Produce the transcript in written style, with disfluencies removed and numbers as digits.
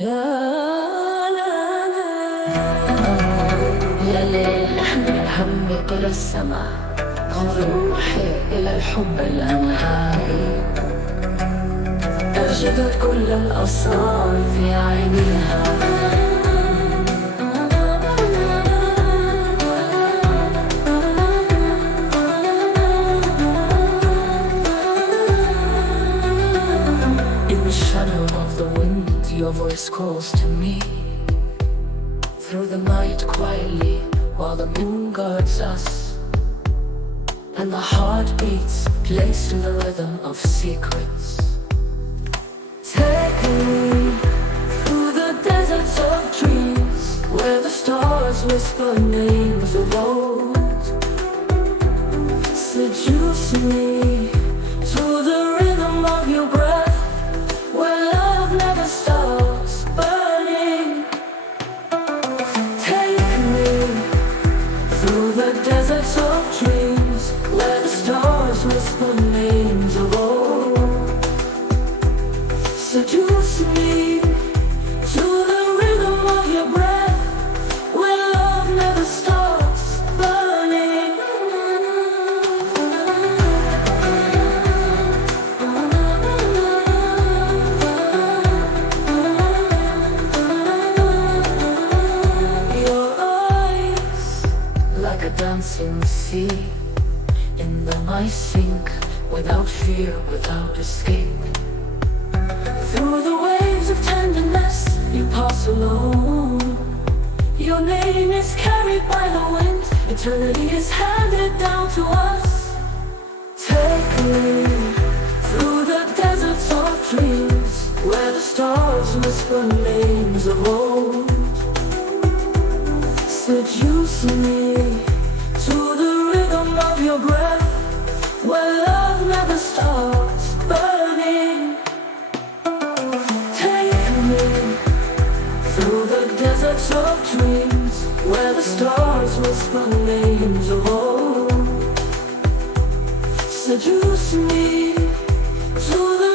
يا لا لا يا ليل احمل الهم كل السماء روحي إلى الحب الأنهاري أجدت كل الأسرار في عينيها In the shadow of the wind your voice calls to me through the night quietly while the moon guards us and the heart beats plays to the rhythm of secrets. Take me through the deserts of dreams where the stars whisper names of old. Seduce me to the rhythm of your breath where love never stops burning. Take me through the deserts of dreams where the stars whisper names of old. Seduce me to the rhythm of your breath where love never stops burning. Your eyes like a dancing sea, in them I sink without fear, without escape. Through the waves of tenderness you pass alone. Your name is carried by the wind, eternity is handed down to us. Take me through the deserts of dreams where the stars whisper names of old. Seduce me to the rhythm of your breath where love never stops burning. Through the deserts of dreams where the stars whisper names of old. Seduce me to the